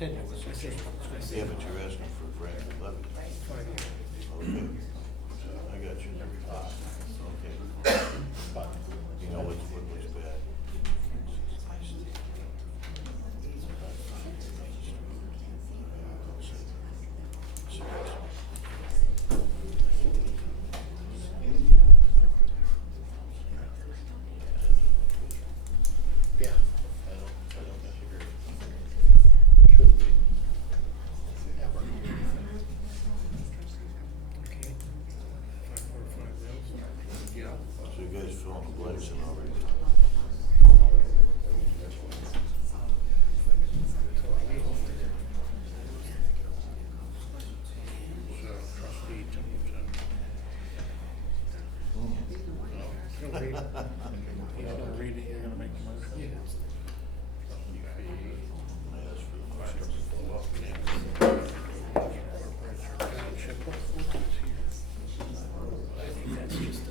continuous. It's just, Yeah, but you're asking for a grant of levy. 5 years. Okay. I got you. Okay. But You know what was bad? yeah, I don't disagree. should be. Ever. Okay. 5.5 mils. Yeah. So you guys filling the blanks in already? So trustee Templeton. He'll read it. He's gonna read it, you're gonna make the motion? Yeah. Trustee Fee. I asked for the motion. Township. I think that's just a.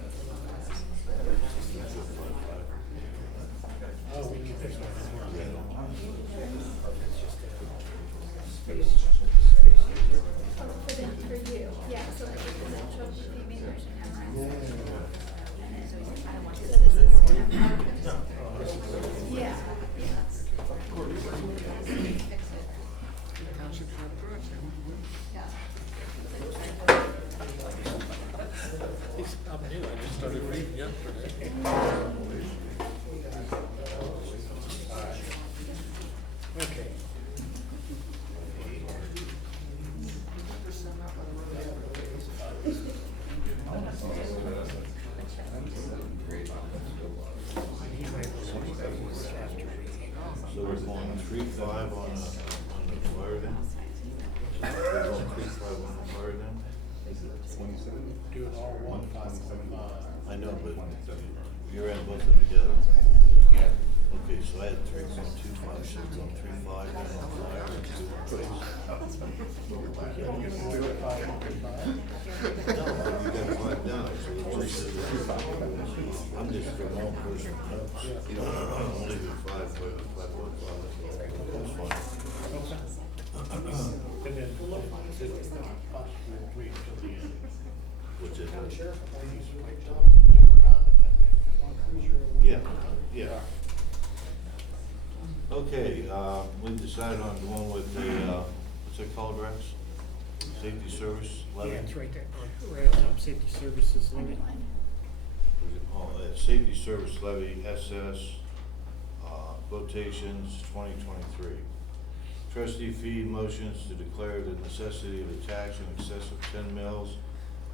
Oh, we need this one. For you, yeah, so like residential, you made motion memorize. So this is yeah, yeah. Township's not correct. I'm new, I just started reading yesterday. Okay. So we're going 3.5 on the fire then? We're going 3.5 on the fire then? Do it all one, 5.5. I know, but you're in both of them together? Yeah. Okay, so I had 3.256 on 3.5 and on fire and 2 on police. You don't get to do it 5.5. No, but you got 5 down, so it's just, I'm just for my own personal notes. I'm leaving 5.5. That's fine. Okay. And then, is it possible to wait till the end? Which is, Please wait till yeah, yeah. Okay, we decided on going with the, what's it called, Rex? Safety service levy? Yeah, it's right there, right on top, safety services limit. Oh, safety service levy, SS, quotations 2023. Trustee Fee motions to declare the necessity of a tax in excess of 10 mils,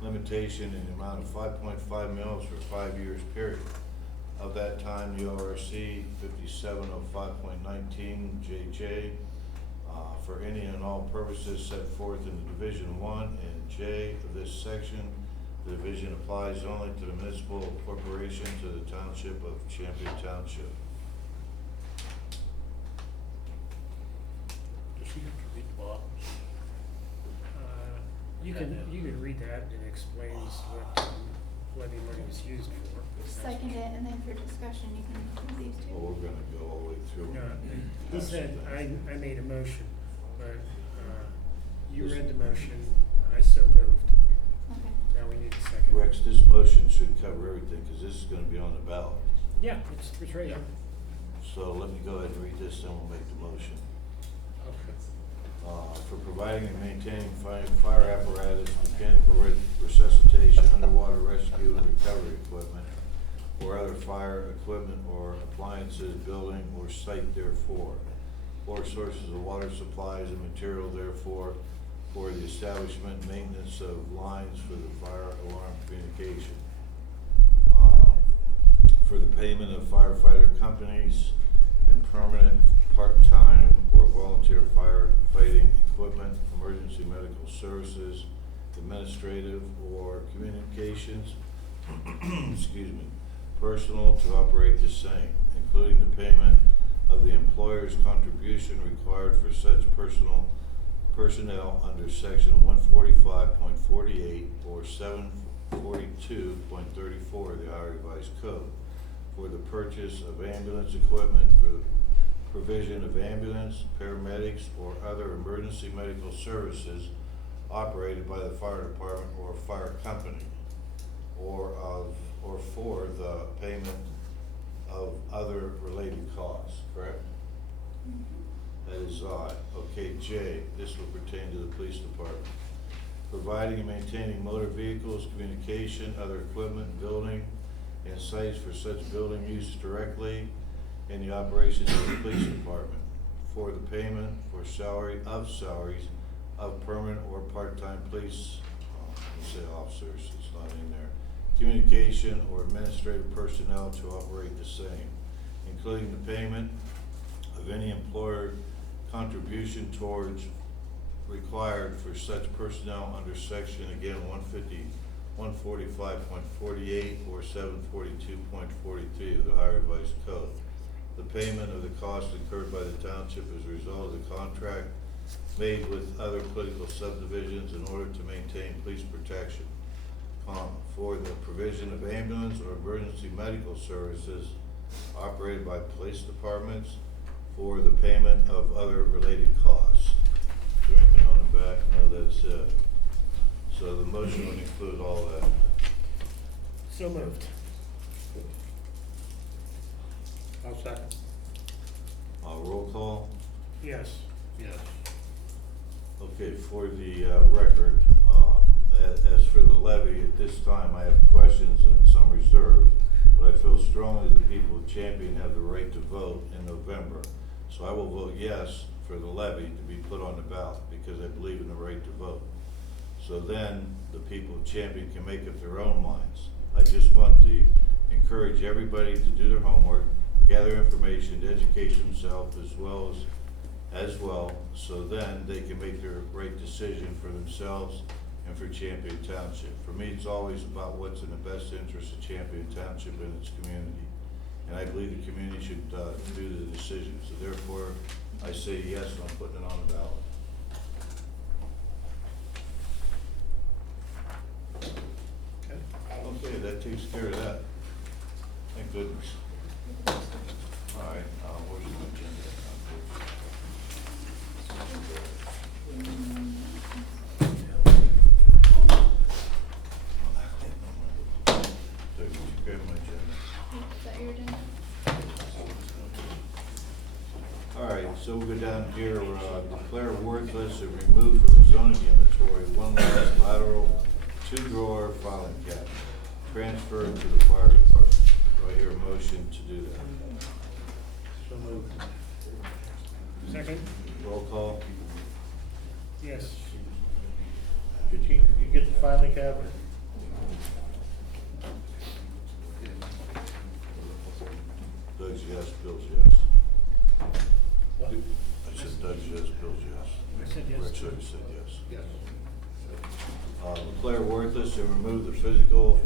limitation in the amount of 5.5 mils for 5 years period. Of that time, the ORC 5705.19 JJ for any and all purposes set forth in the Division 1 and J of this section. The division applies only to the municipal corporations of the Township of Champion Township. Does she have to read the law? You can read that, and it explains what levy money is used for. Second it, and then for discussion, you can do these two. Well, we're gonna go all the way through. No, he said, I made a motion, but, you read the motion, I so moved. Okay. Now we need a second. Rex, this motion should cover everything, cause this is gonna be on the ballot. Yeah, it's right here. So let me go ahead and read this, then we'll make the motion. Okay. For providing and maintaining fire apparatus, mechanical resuscitation, underwater rescue and recovery equipment, or other fire equipment or appliances, building or site therefore, or sources of water supplies and material therefore, for the establishment, maintenance of lines for the fire alarm communication. For the payment of firefighter companies and permanent, part-time, or volunteer firefighting equipment, emergency medical services, administrative or communications, excuse me, personal to operate the same, including the payment of the employer's contribution required for such personnel under section 145.48 or 742.34 of the Ohio Revised Code, for the purchase of ambulance equipment for provision of ambulance, paramedics, or other emergency medical services operated by the fire department or fire company, or for the payment of other related costs, correct? That is I. Okay, J, this will pertain to the police department. Providing and maintaining motor vehicles, communication, other equipment, building, and sites for such building use directly in the operations of the police department, for the payment for salaries of permanent or part-time police, let's say officers, it's not in there, communication or administrative personnel to operate the same, including the payment of any employer contribution towards required for such personnel under section, again, 145.48 or 742.43 of the Ohio Revised Code. The payment of the cost incurred by the township as a result of the contract made with other political subdivisions in order to maintain police protection, for the provision of ambulance or emergency medical services operated by police departments, for the payment of other related costs. Is there anything on the back? No, that's it. So the motion would include all that. So moved. I'll second. Roll call. Yes. Yes. Okay, for the record, as for the levy, at this time, I have questions and some reserves, but I feel strongly the people of Champion have the right to vote in November. So I will vote yes for the levy to be put on the ballot, because I believe in the right to vote. So then, the people of Champion can make up their own minds. I just want to encourage everybody to do their homework, gather information, to educate themselves as well, so then they can make their right decision for themselves and for Champion Township. For me, it's always about what's in the best interest of Champion Township and its community. And I believe the community should do the decision. So therefore, I say yes, and I'm putting it on the ballot. Okay, that takes care of that. Thank goodness. All right, where's the agenda? Did you grab my agenda? Is that your agenda? All right, so we'll go down here, declare worthless and remove from zoning inventory one last lateral, two-drawer filing cabinet, transfer to the fire department. Do I hear a motion to do that? So moved. Second? Roll call. Yes. Did you get the filing cabinet? Doug's yes, Bill's yes. What? I said Doug's yes, Bill's yes. I said yes. Rich already said yes. Yes. Declare worthless and remove the physical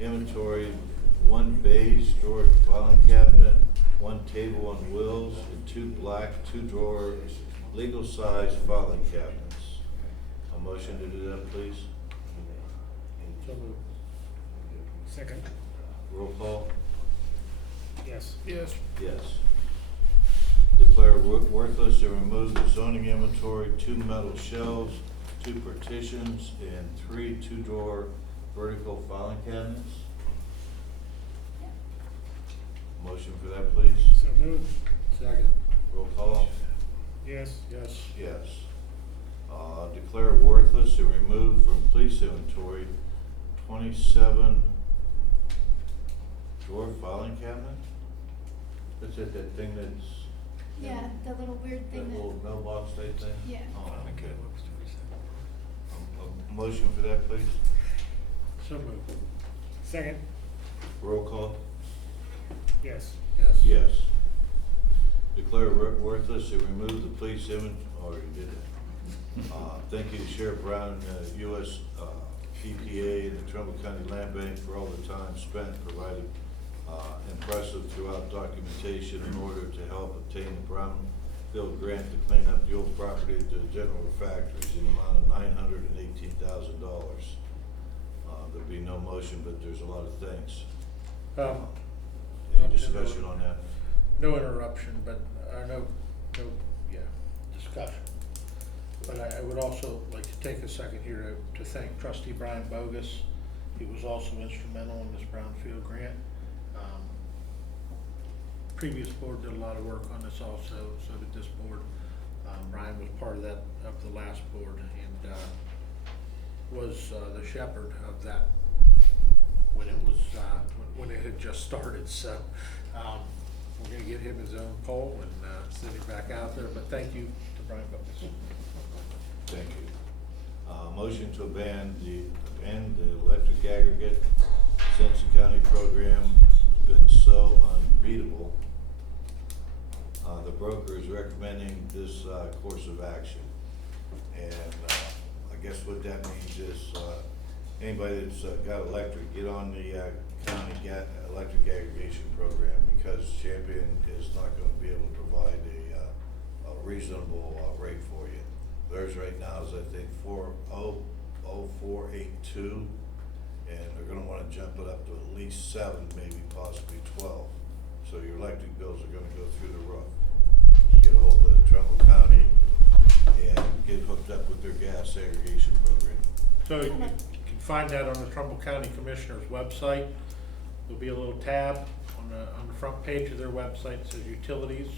inventory, one beige drawer filing cabinet, one table on wheels, and two black, two-drawer, legal-size filing cabinets. A motion to do that, please? So moved. Second? Roll call? Yes. Yes. Yes. Declare worthless and remove the zoning inventory, two metal shelves, two partitions, and three two-drawer vertical filing cabinets. Motion for that, please? So moved. Second. Roll call? Yes. Yes. Yes. Declare worthless and remove from police inventory 27 drawer filing cabinet? That's it, that thing that's. Yeah, the little weird That thing little mailbox type thing? Yeah. Oh, okay. A motion for that, please? So moved. Second? Roll call? Yes. Yes. Yes. Declare worthless and remove the police already did it. Thank you to Sheriff Brown, U.S. EPA, and the Trumbull County Land Bank for all the time spent providing impressive throughout documentation in order to help obtain the Brownfield grant to clean up the old property at the General Factories in the amount of $918,000. There'd be no motion, but there's a lot of things. Up Any to discussion the- on that? no interruption, but, no, discussion. But I would also like to take a second here to thank trustee Brian Bogus. He was also instrumental in this brownfield grant. Previous board did a lot of work on this also, so did this board. Brian was part of that, of the last board, and, was, the shepherd of that when it was, when it had just started, so, we're gonna get him his own pole and, send him back out there, but thank you to Brian Bogus. Thank you. Motion to abandon the electric aggregate since the county program has been so unbeatable. The broker is recommending this course of action. And I guess what that means is anybody that's got electric, get on the county electric aggregation program, because Champion is not going to be able to provide a reasonable rate for you. Theirs right now is, I think, 40482, and they're gonna wanna jump it up to at least 7, maybe possibly 12. So your electric bills are gonna go through the roof. Get a hold of Trumbull County and get hooked up with their gas aggregation program. So you can find that on the Trumbull County Commissioner's website. There'll be a little tab on the front page of their website that says utilities.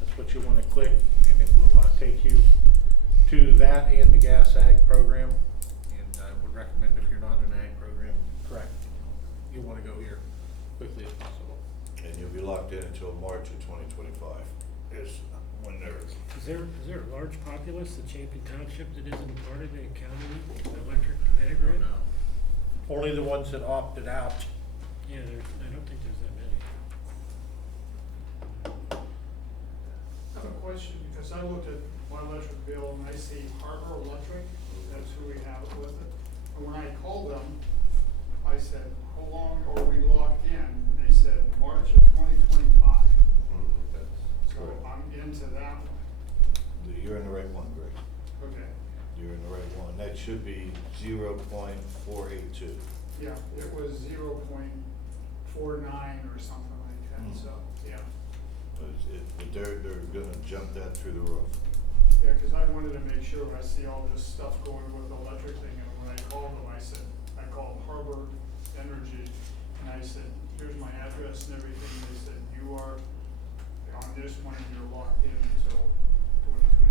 That's what you wanna click, and it will take you to that and the gas ag program. And I would recommend, if you're not in an ag program, correct, you wanna go here quickly as possible. And you'll be locked in until March of 2025 is when they're. Is there a large populace, the Champion Township, that isn't part of the county electric I don't aggregate? know. Only the ones that opted out. Yeah, I don't think there's that many. I have a question, because I looked at my electric bill and I see Harbor Electric, that's who we have it with it. And when I called them, I said, how long are we locked in? And they said, March of 2025. So I'm into that one. You're in the right one, Greg. Okay. You're in the right one. That should be 0.482. Yeah, it was 0.49 or something like that, so, yeah. But they're gonna jump that through the roof. Yeah, cause I wanted to make sure, I see all this stuff going with the electric thing, and when I called them, I called Harbor Energy, and I said, here's my address and everything, and they said, you are on this one, and you're locked in until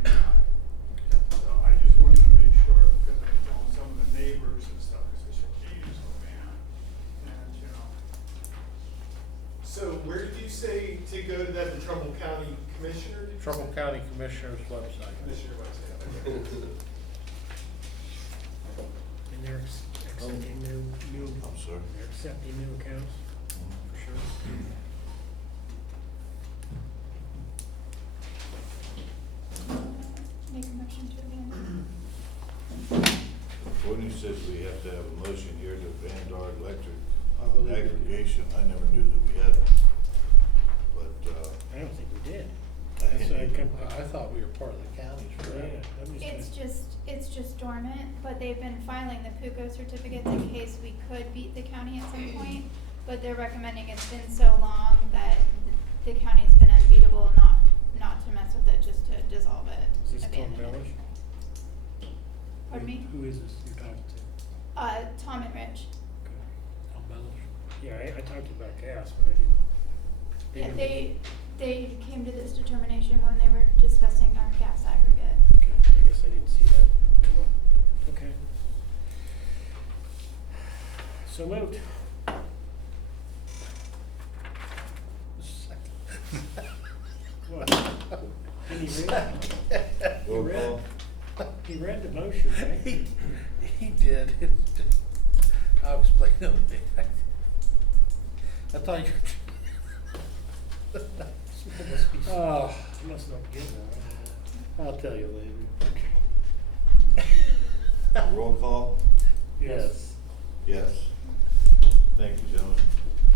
2025. So I just wanted to make sure, because I was telling some of the neighbors and stuff, cause they said, geez, oh man, and you know. So where did you say to go to that, the Trumbull County Commissioner? did you Trumbull say? County Commissioner's website. Commissioner website, okay. And they're accepting new, I'm sorry. they're accepting new accounts, for sure. Make a motion to abandon. The ordinance says we have to have a motion here to abandon our electric I believe we do. aggregation. I never knew that we had one. But, I don't think we did. That's, I thought we were part of the counties, Yeah, right? that was It's just dormant, but they've been filing the PUCO certificates in case we could beat the county at some point. But they're recommending, it's been so long that the county's been unbeatable, not to mess with it, just to dissolve it. Is this Tom abandon it. Bellish? Pardon me? Who is this you're talking to? Tom and Rich. Okay. Tom Bellish. Yeah, I talked about gas, but I didn't. Yeah, didn't- they came to this determination when they were discussing our gas aggregate. Okay, I guess I didn't see that. Okay. So moved. What? Did he read? roll read? call. He read the motion, right? He did. I'll explain it. I thought you were. It must be, Oh, it must not be good now. I'll tell you later. Roll call. Yes. Yes. Thank you, gentlemen.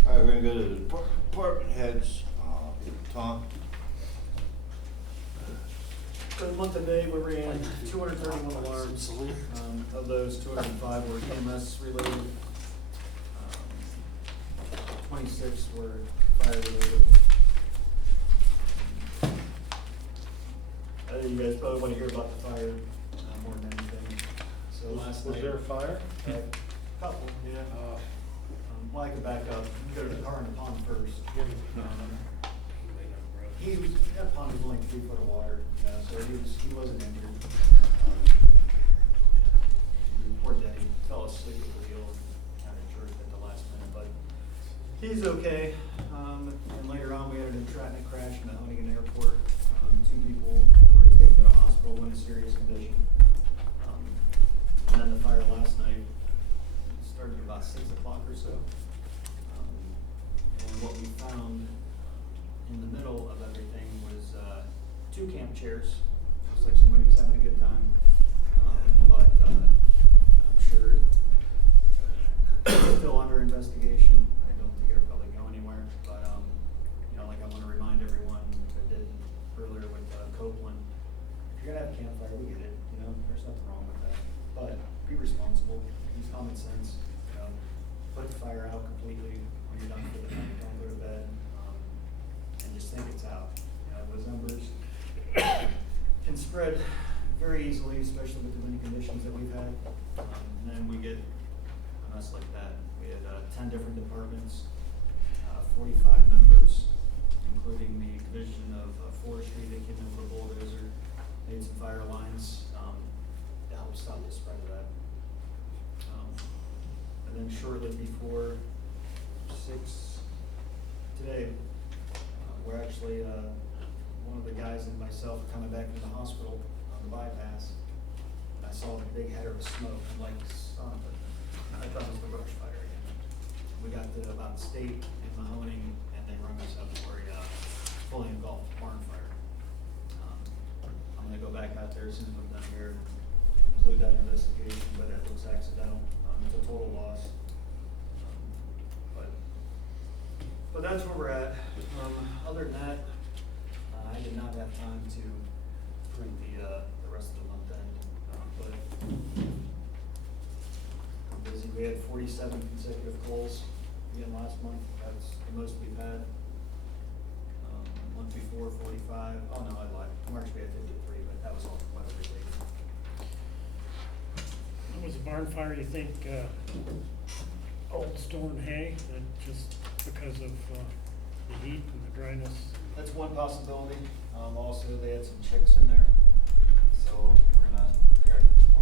All right, we're gonna go to the department heads. Tom? For the month of May, we ran 231 alarms. Of those, 205 were EMS related. 26 were fire related. know you guys probably wanna hear about the fire, more than anything. So last night. Was there a fire? Couple, yeah. Well, I could back up, you go to the car in the pond first. That pond was only 3 foot of water, so he wasn't injured. He reported that he fell asleep at the wheel, kind of jerked at the last minute, but he's okay. And later on, we had an entrapment crash in the Huntington Airport. 2 people were taken to the hospital, one in serious condition. And then the fire last night started about 6 o'clock or so. And what we found in the middle of everything was 2 camp chairs. Looks like somebody was having a good time. But I'm sure still under investigation. I don't think it'll probably go anywhere. But like I want to remind everyone, I did earlier with Copeland, if you're gonna have a campfire, we get it. There's nothing wrong with that. But be responsible. Use common sense. Put the fire out completely when you're done for the night. Don't go to bed. And just think it's out. Those numbers can spread very easily, especially with the wind conditions that we've had. And then we get a mess like that. We had 10 different departments, 45 members, including the division of forestry. They came in with a bulldozer, made some fire lines to help stop the spread of that. And then shortly before 6 today, we're actually, one of the guys and myself were coming back from the hospital on the bypass, and I saw a big header of smoke. I'm like, son of a, I thought it was the brush fire again. We got to about State and Mahoning, and they rung us up for a fully engulfed barn fire. I'm gonna go back out there as soon as I'm done here, include that investigation, but it looks accidental. It's a total loss. But that's where we're at. Other than that, I did not have time to print the rest of the month end, but we're busy. We had 47 consecutive calls again last month. That's the most we've had. Month before 45. Oh no, I lied. March we had 53, but that was all weather related. It was a barn fire, you think, old stolen hay, that just because of the heat and the dryness? That's one possibility. Also, they had some chicks in there, so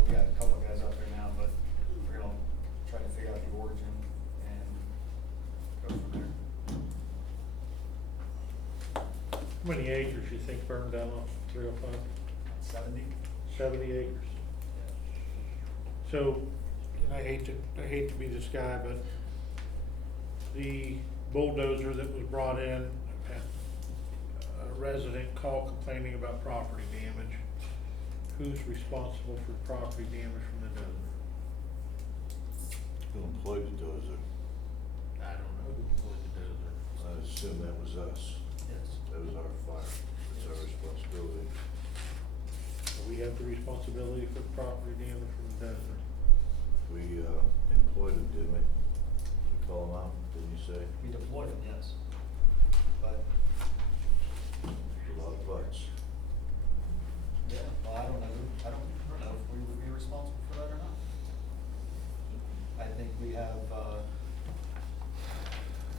we got a couple of guys out there now, but we're gonna try to figure out the origin and go from there. How many acres you think burned down off 305? 70. 70 acres. So, and I hate to be this guy, but the bulldozer that was brought in, had a resident call complaining about property damage. Who's responsible for property damage from the dozer? Who employed the dozer? I don't know who employed the dozer. I assume that was us. Yes. That was our fire. It's our responsibility. So we have the responsibility for the property damage from the dozer. We employed them, didn't we? We call them out, didn't you say? We deployed them, yes. But A lot of bucks. yeah, well, I don't know if we would be responsible for that or not. I think we have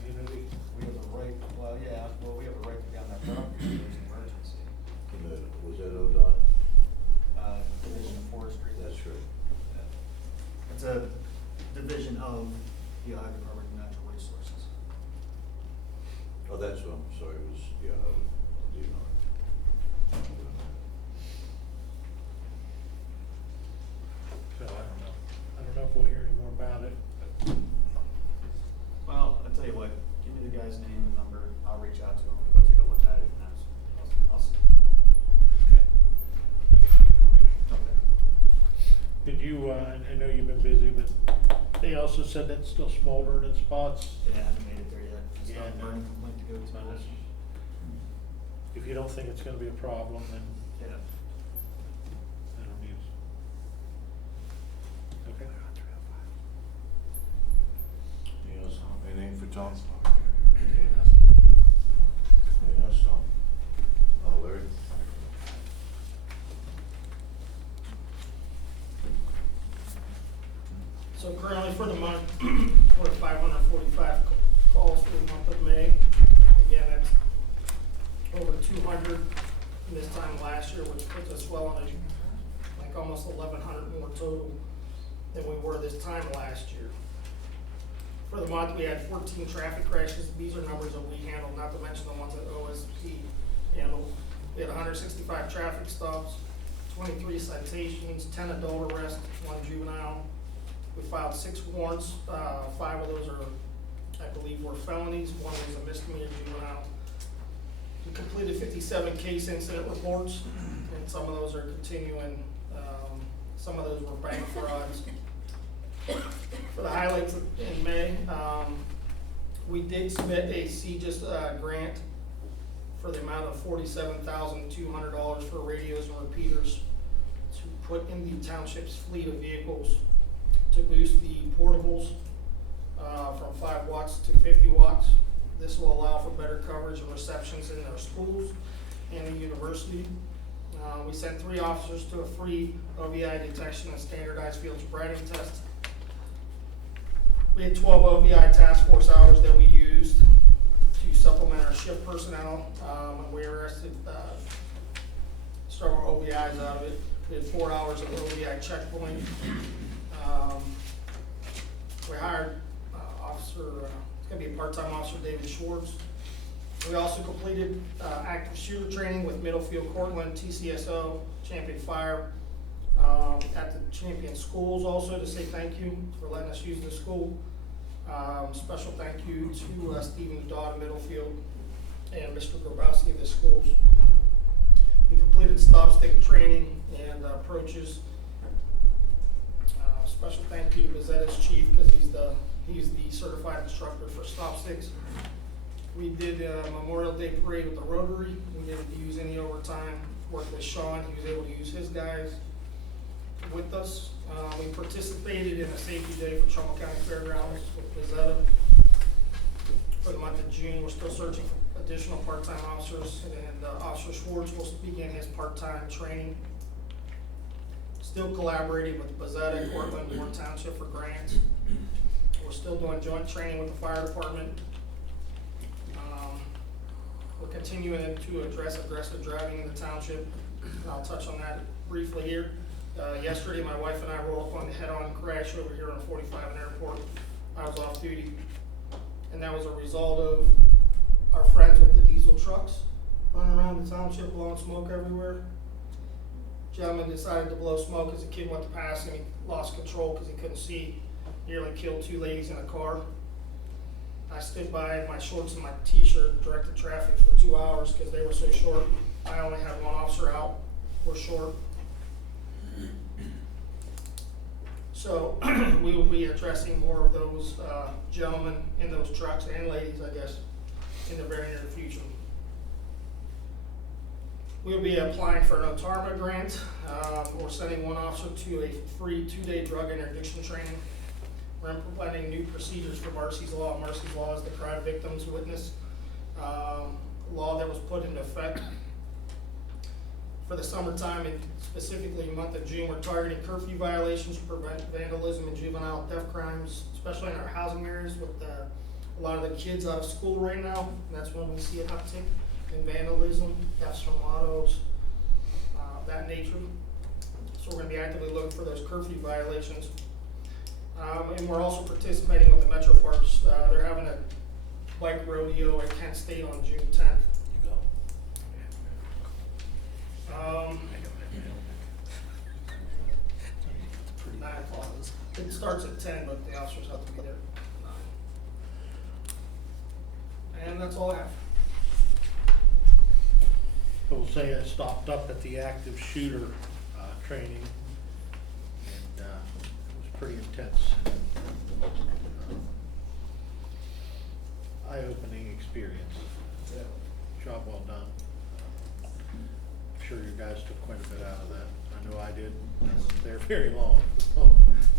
Community. we have a right. We have a right to be on that property if there's an emergency. Was that ODOT? Division of Forestry. That's right. Yeah. It's a division of the Ohio Department of Natural Resources. Oh, that's what, I'm sorry, it was, yeah, do not. So I don't know if we'll hear any more about it. But Well, I'll tell you what, give me the guy's name and number, I'll reach out to him, go take a look at it, and I'll see. okay. I'll get the information. Okay. Did you, I know you've been busy, but they also said that's still smoldering in spots. Yeah, I haven't made it there yet. It's Yeah, not no. burning complaint to go to. But if you don't think it's gonna be a problem, then Yeah. I don't need it. Okay. Anything else? Anything for Tom? Okay, nothing. Anything else, Tom? Oh, Larry? So currently for the month, we're at 545 calls for the month of May. Again, that's over 200 from this time last year, which puts us well on like almost 1,100 more total than we were this time last year. For the month, we had 14 traffic crashes. These are numbers that we handled, not to mention the ones that OSP handled. We had 165 traffic stops, 23 citations, 10 adult arrests, 1 juvenile. We filed 6 warrants. 5 of those are, I believe, were felonies. 1 was a misdemeanor juvenile. We completed 57 case incident reports, and some of those are continuing. Some of those were bank frauds. For the highlights in May, we did submit a CGIS grant for the amount of $47,200 for radios and repeaters to put in the township's fleet of vehicles to boost the portables from 5 watts to 50 watts. This will allow for better coverage and receptions in our schools and the university. We sent 3 officers to a free OVI detection and standardized field sobriety test. We had 12 OVI task force hours that we used to supplement our shift personnel. And we arrested several OVIs out of it. We had 4 hours of OVI checkpoint. We hired it's going to be a part-time officer, David Schwartz. We also completed active shooter training with Middlefield, Cortland, TCSO, Champion Fire, at the Champion Schools also to say thank you for letting us use the school. Special thank you to Stephen Dodd of Middlefield and Mr. Grabowski of the schools. We completed stop stick training and approaches. Special thank you to Bezzetta's chief because he's the certified instructor for stop sticks. We did a Memorial Day parade with the Rotary. We didn't use any overtime. Worked with Sean. He was able to use his guys with us. We participated in a safety day for Trumbull County Fairgrounds with Bezzetta. For the month of June, we're still searching for additional part-time officers, and Officer Schwartz will begin his part-time training. Still collaborating with Bezzetta, Cortland, Warren Township for grants. We're still doing joint training with the fire department. We're continuing to address aggressive driving in the township. I'll touch on that briefly here. Yesterday, my wife and I rolled up on the head-on crash over here on 45 in Airport. I was off duty, and that was a result of our friends with the diesel trucks running around the township blowing smoke everywhere. Gentleman decided to blow smoke as a kid went to pass him. He lost control because he couldn't see. Nearly killed 2 ladies in a car. I stood by in my shorts and my t-shirt, directed traffic for 2 hours because they were so short. I only had 1 officer out. We're short. So we will be addressing more of those gentlemen in those trucks and ladies, I guess, in the very near future. We'll be applying for an OTARMA grant. We're sending 1 officer to a free 2-day drug interdiction training. We're implementing new procedures for Marcy's Law. Marcy's Law is the crime victims witness law that was put into effect. For the summertime, and specifically month of June, we're targeting curfew violations to prevent vandalism and juvenile theft crimes, especially in our housing areas with a lot of the kids out of school right now. And that's when we see an uptick in vandalism, thefts from autos, that nature. So we're going to be actively looking for those curfew violations. And we're also participating with the Metro Parks. They're having a bike rodeo at Kent State on June 10th. It starts at 10, but the officers have to be there at 9. And that's all I have. I will say I stopped up at the active shooter training, and it was pretty intense. Eye-opening experience. Job well done. I'm sure you guys took quite a bit out of that. I know I did. I wasn't there very long.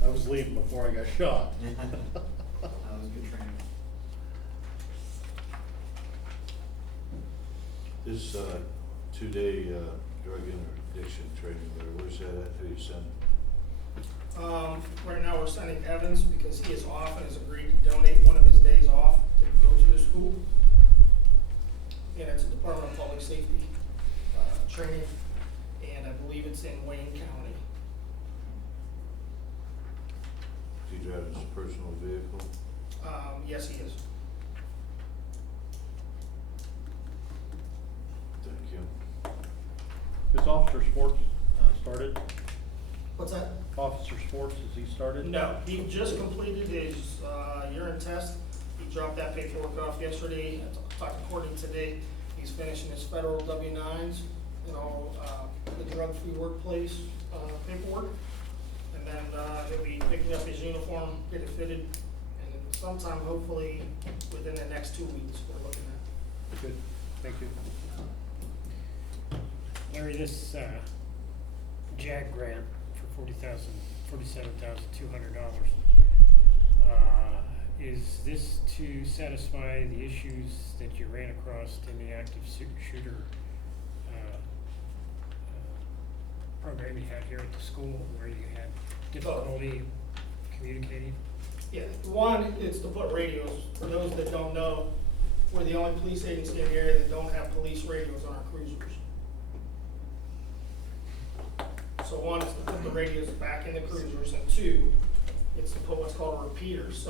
I was leaving before I got shot. That was good training. This 2-day drug interdiction training, where's that at? Who you send? Right now, we're sending Evans because he is off and has agreed to donate one of his days off to go to the school. And it's a Department of Public Safety, training, and I believe it's in Wayne County. Is he driving his personal vehicle? Yes, he is. Thank you. Is Officer Sports started? What's that? Officer Sports, has he started? No, he just completed his, urine test. He dropped that paperwork off yesterday. I talked to Courtney today. He's finishing his federal W-9s and all, the drug-free workplace, paperwork. And then, he'll be picking up his uniform, get it fitted, and sometime hopefully within the next 2 weeks, we're looking at. Good, thank you. Larry, this, JAG grant for $47,200, is this to satisfy the issues that you ran across in the active shooter, program you had here at the school where you had difficulty communicating? Yeah, one, it's to put radios. For those that don't know, we're the only police agency in the area that don't have police radios on our cruisers. So one is to put the radios back in the cruisers, and two, it's to put what's called a repeater. So